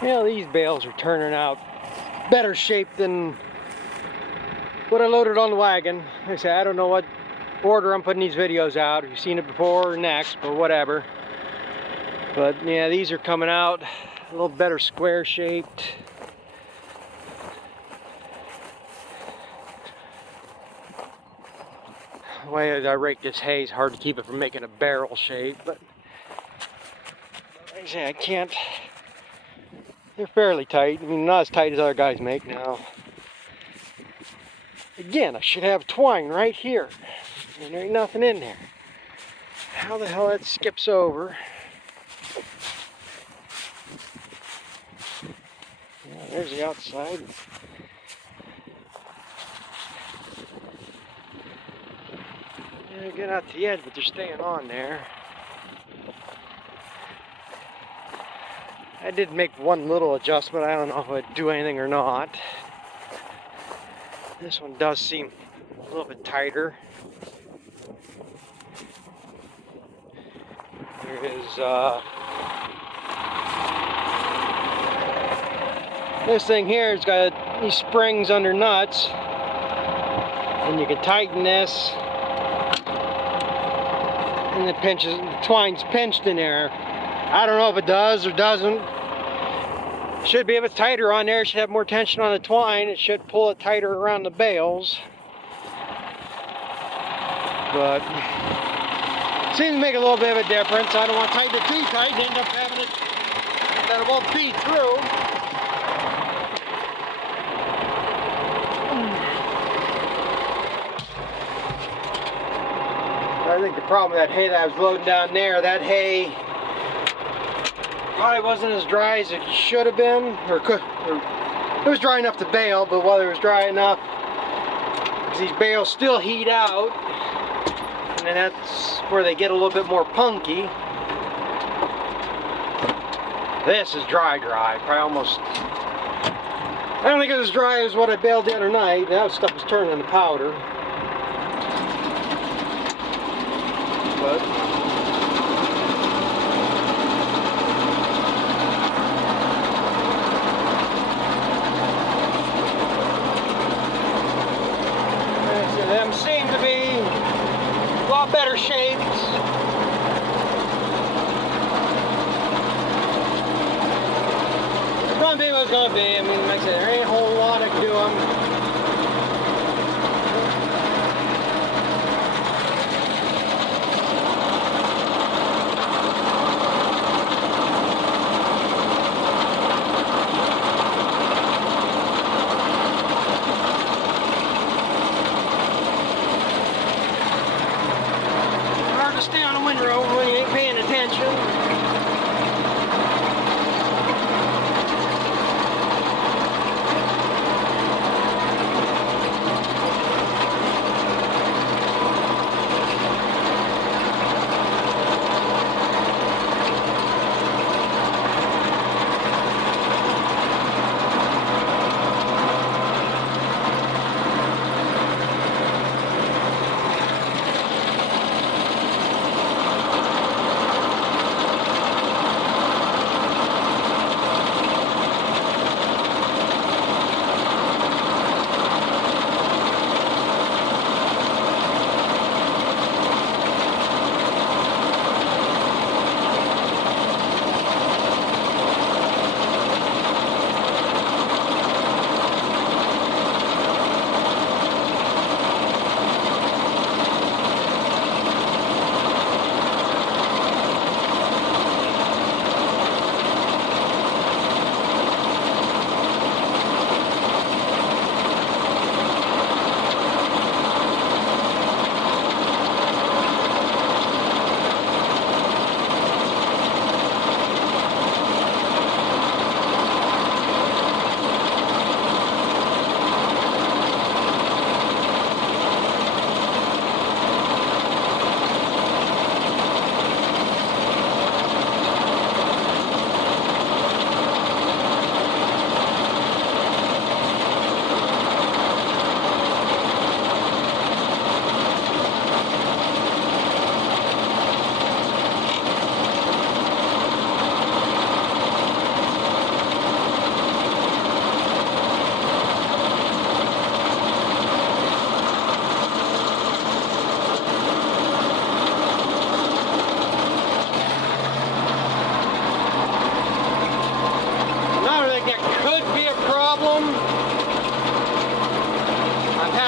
You know, these bales are turning out better shape than what I loaded on the wagon. Like I said, I don't know what order I'm putting these videos out. If you've seen it before or next, but whatever. But yeah, these are coming out a little better square shaped. The way I rake this hay is hard to keep it from making a barrel shape, but like I say, I can't. They're fairly tight. I mean, not as tight as other guys make now. Again, I should have twine right here, and there ain't nothing in there. How the hell that skips over? Yeah, there's the outside. Yeah, get out to the edge, but they're staying on there. I did make one little adjustment. I don't know if it'd do anything or not. This one does seem a little bit tighter. There is this thing here has got these springs under nuts, and you can tighten this, and the twine's pinched in there. I don't know if it does or doesn't. Should be, if it's tighter on there, it should have more tension on the twine. It should pull it tighter around the bales. But seems to make a little bit of a difference. I don't want to tighten it too tight and end up having it that it won't feed through. I think the problem with that hay that I was loading down there, that hay probably wasn't as dry as it should have been, or it was dry enough to bale, but whether it was dry enough, because these bales still heat out, and then that's where they get a little bit more punky. This is dry, probably almost. I don't think it was as dry as what I baled the other night. That stuff was turning into powder. But them seem to be a lot better shaped. It's gonna be what it's gonna be. I mean, like I said, there ain't a whole lot I can do them. Stay on the windrow when you ain't paying attention.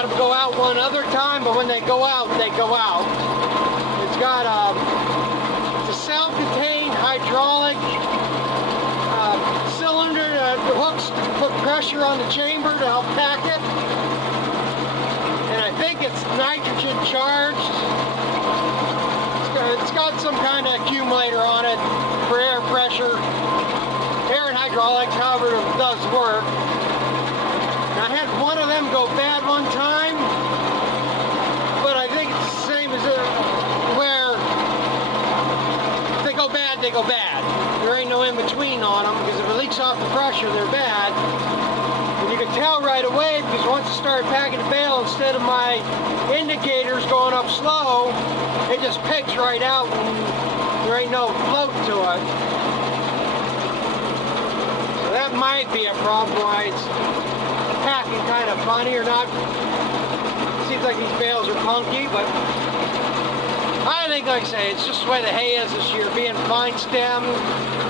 had them go out one other time, but when they go out, they go out. It's got it's a self-contained hydraulic cylinder that hooks to put pressure on the chamber to help pack it. And I think it's nitrogen charged. It's got some kind of accumulator on it for air pressure, air and hydraulics, however it does work. And I had one of them go bad one time, but I think it's the same as where if they go bad, they go bad. There ain't no in between on them, because if it leaks off the pressure, they're bad. And you can tell right away, because once I started packing the bale, instead of my indicators going up slow, it just picks right out and there ain't no float to it. So that might be a problem why it's packing kind of funny or not. It seems like these bales are punky, but I think, like I say, it's just the way the hay is this year, being fine stem.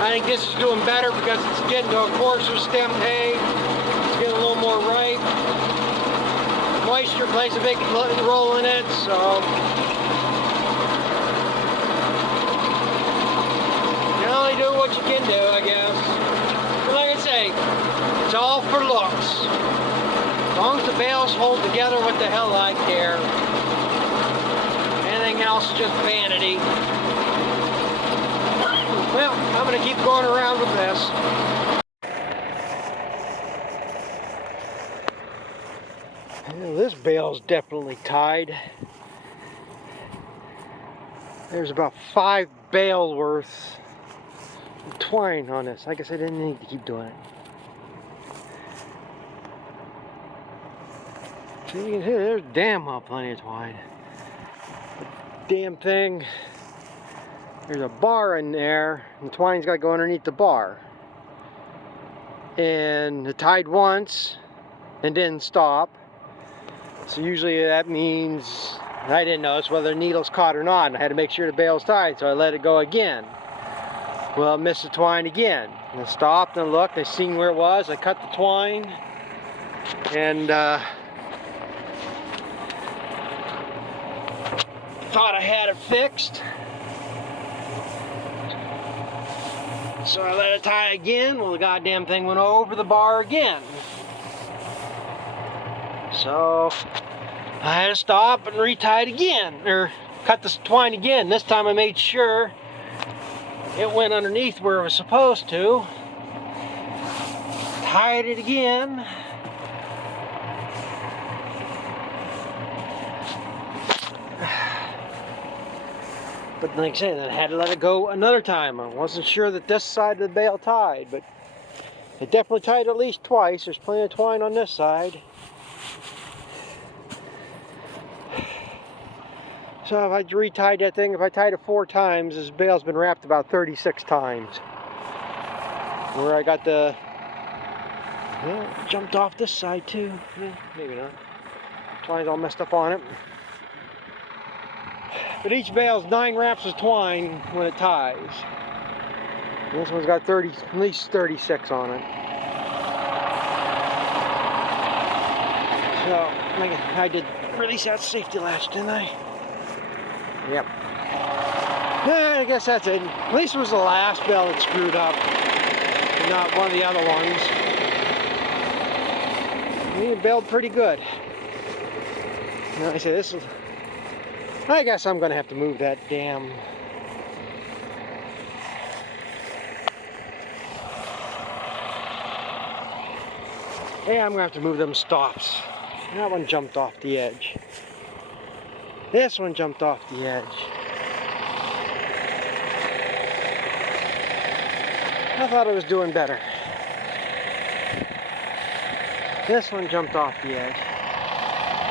I think this is doing better because it's getting to a coarser stemmed hay. It's getting a little more ripe. Moisture plays a big role in it, so you can only do what you can do, I guess. But like I say, it's all for looks. As long as the bales hold together, what the hell I care. Anything else is just vanity. Well, I'm going to keep going around with this. Well, this bale's definitely tied. There's about 5 bale worth of twine on this. I guess I didn't need to keep doing it. So you can see there's damn well plenty of twine. The damn thing, there's a bar in there, and the twine's got to go underneath the bar. And it tied once and didn't stop. So usually that means I didn't notice whether the needle's caught or not, and I had to make sure the bale's tied, so I let it go again. Well, I missed the twine again. And I stopped and looked, I seen where it was, I cut the twine, and thought I had it fixed. So I let it tie again. Well, the goddamn thing went over the bar again. So I had to stop and retie it again, or cut the twine again. This time I made sure it went underneath where it was supposed to. Tied it again. But like I said, I had to let it go another time. I wasn't sure that this side of the bale tied, but it definitely tied at least twice. There's plenty of twine on this side. So if I retied that thing, if I tied it 4 times, this bale's been wrapped about 36 times. Where I got the, well, jumped off this side too. Yeah, maybe not. Twine's all messed up on it. But each bale's 9 wraps of twine when it ties. And this one's got at least 36 on it. So, I did release that safety latch, didn't I? Yep. Yeah, I guess that's it. At least it was the last bale that screwed up, and not one of the other ones. It bailed pretty good. Like I say, this is. I guess I'm going to have to move that damn. Yeah, I'm going to have to move them stops. That one jumped off the edge. This one jumped off the edge. I thought I was doing better. This one jumped off the edge.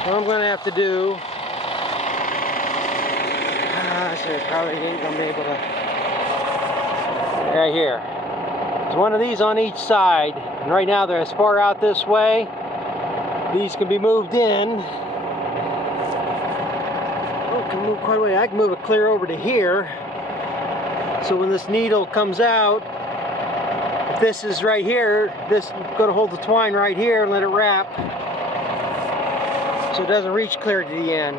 So I'm going to have to do. So probably ain't going to be able to. Right here. There's one of these on each side. And right now they're as far out this way. These can be moved in. Oh, can move quite a way. I can move it clear over to here. So when this needle comes out, if this is right here, this is going to hold the twine right here and let it wrap. so it doesn't reach clear to the end.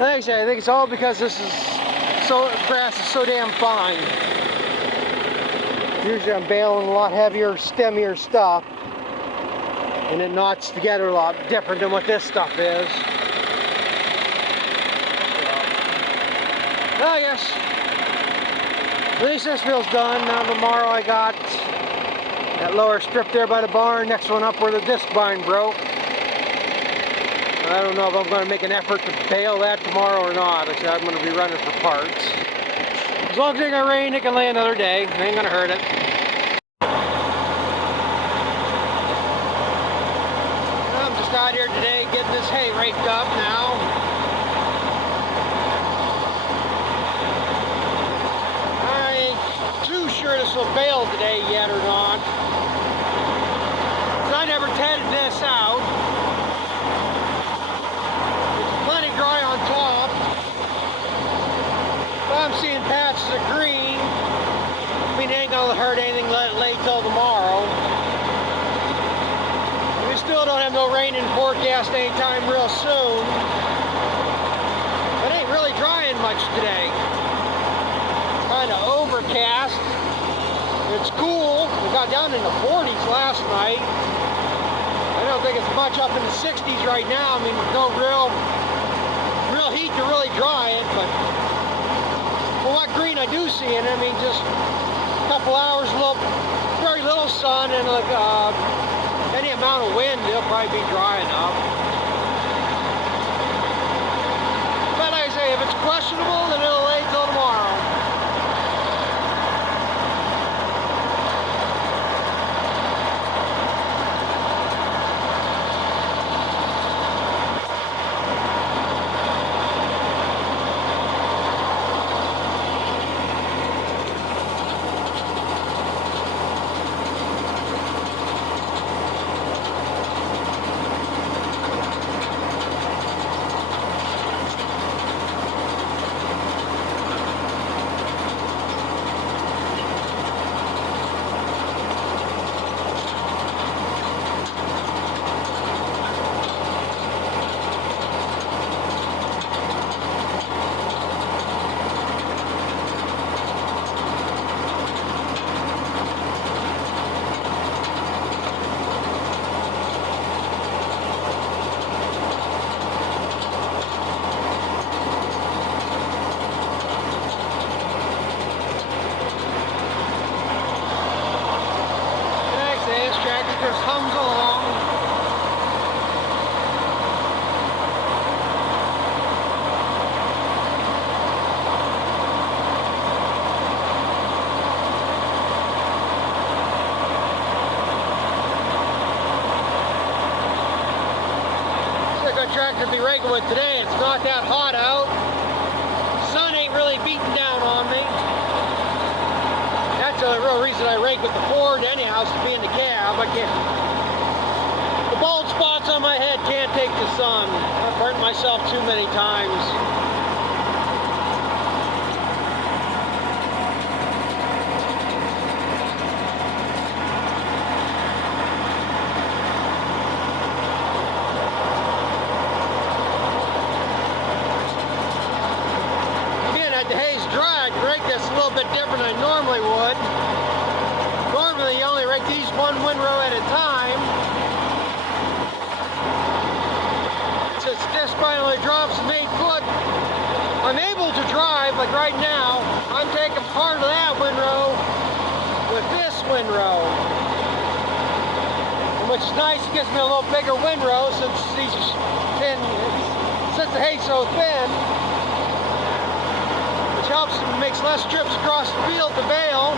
Like I said, I think it's all because this is grass is so damn fine. Usually I'm baling a lot heavier, stemmier stuff, and it knots together a lot different than what this stuff is. Well, I guess at least this field's done. Now tomorrow I got that lower strip there by the barn, next one up where the disc vine broke. I don't know if I'm going to make an effort to bale that tomorrow or not. Like I said, I'm going to be running for parts. As long as it can rain, it can lay another day. It ain't going to hurt it. I'm just out here today getting this hay raked up now. I ain't too sure this will bale today yet or not. I never tedded this out. Dry on top. But I'm seeing patches of green. I mean, it ain't gonna hurt anything, let it lay till tomorrow. We still don't have no rain in forecast anytime real soon. It ain't really drying much today. Kind of overcast. It's cool. We got down in the 40s last night. I don't think it's much up in the 60s right now. I mean, no real heat to really dry it, but for what green I do see in it, I mean, just a couple hours, very little sun, and like any amount of wind, it'll probably be dry enough. But like I say, if it's questionable, then it'll lay till tomorrow. Just hums along. It's a good tractor to be raking with today. It's not that hot out. Sun ain't really beating down on me. That's the real reason I rake with the Ford anyhow, is to be in the cab. I can't. The bald spots on my head can't take the sun. I've burnt myself too many times. Again, the hay's dry. I can rake this a little bit different than I normally would. Normally you only rake these one windrow at a time. Since this finally drops an 8 foot, I'm able to drive, like right now, I'm taking part of that windrow with this windrow. Which is nice, it gives me a little bigger windrow since since the hay's so thin. Which helps, makes less trips across the field to bale.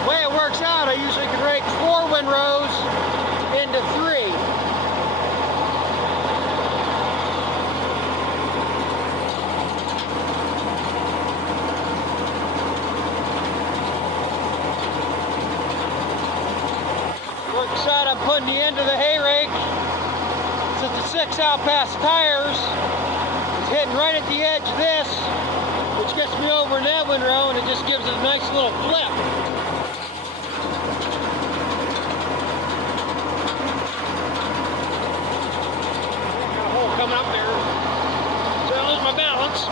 The way it works out, I usually can rake 4 windrows into 3. Look side I'm putting the end of the hay rake, since it's 6 out past the tires, it's hitting right at the edge of this, which gets me over in that windrow, and it just gives it a nice little flip. coming up there. So I lose my balance.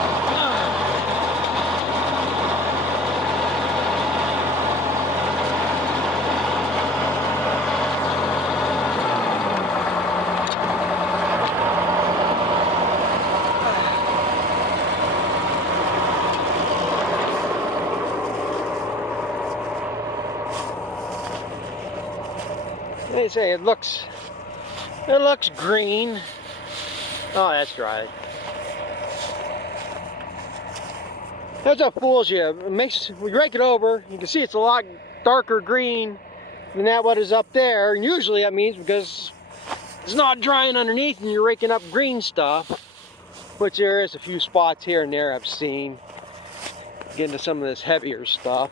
They say it looks green. Oh, that's dry. That's what fools you. It makes, we rake it over, you can see it's a lot darker green than that what is up there. And usually that means because it's not drying underneath and you're raking up green stuff, which there is a few spots here and there I've seen. Get into some of this heavier stuff.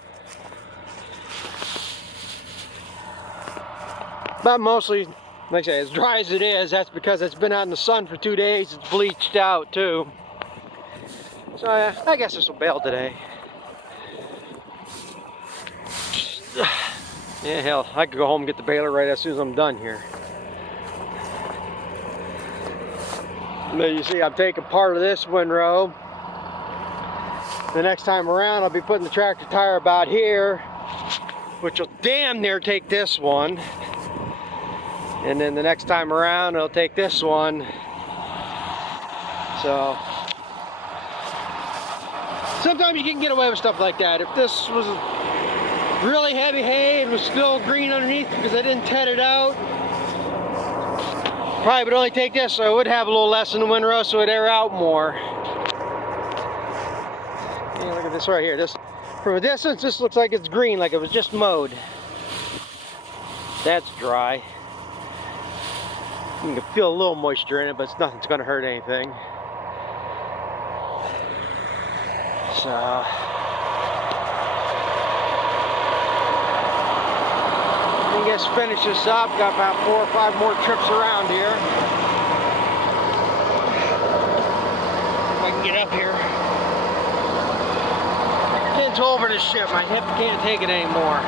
But mostly, like I say, as dry as it is, that's because it's been out in the sun for 2 days. It's bleached out too. So I guess this will bail today. Yeah, hell, I could go home and get the baler right as soon as I'm done here. But you see, I'm taking part of this windrow. The next time around, I'll be putting the tractor tire about here, which will damn near take this one. And then the next time around, it'll take this one. So sometimes you can get away with stuff like that. If this was really heavy hay and was still green underneath because I didn't tet it out, probably would only take this, so it would have a little less in the windrow, so it would air out more. Yeah, look at this right here. This, from a distance, this looks like it's green, like it was just mowed. That's dry. You can feel a little moisture in it, but it's nothing's going to hurt anything. So I guess finish this up. Got about 4 or 5 more trips around here. If I can get up here. Getting too over this shit. My hip can't take it anymore.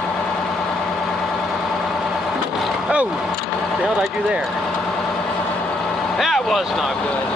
Oh, what the hell did I do there? That was not good.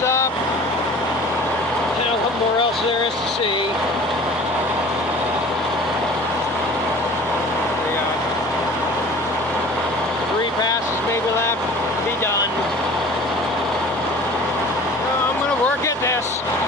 Up. I don't know what more else there is to see. We got 3 passes maybe left to be done. So I'm going to work at this.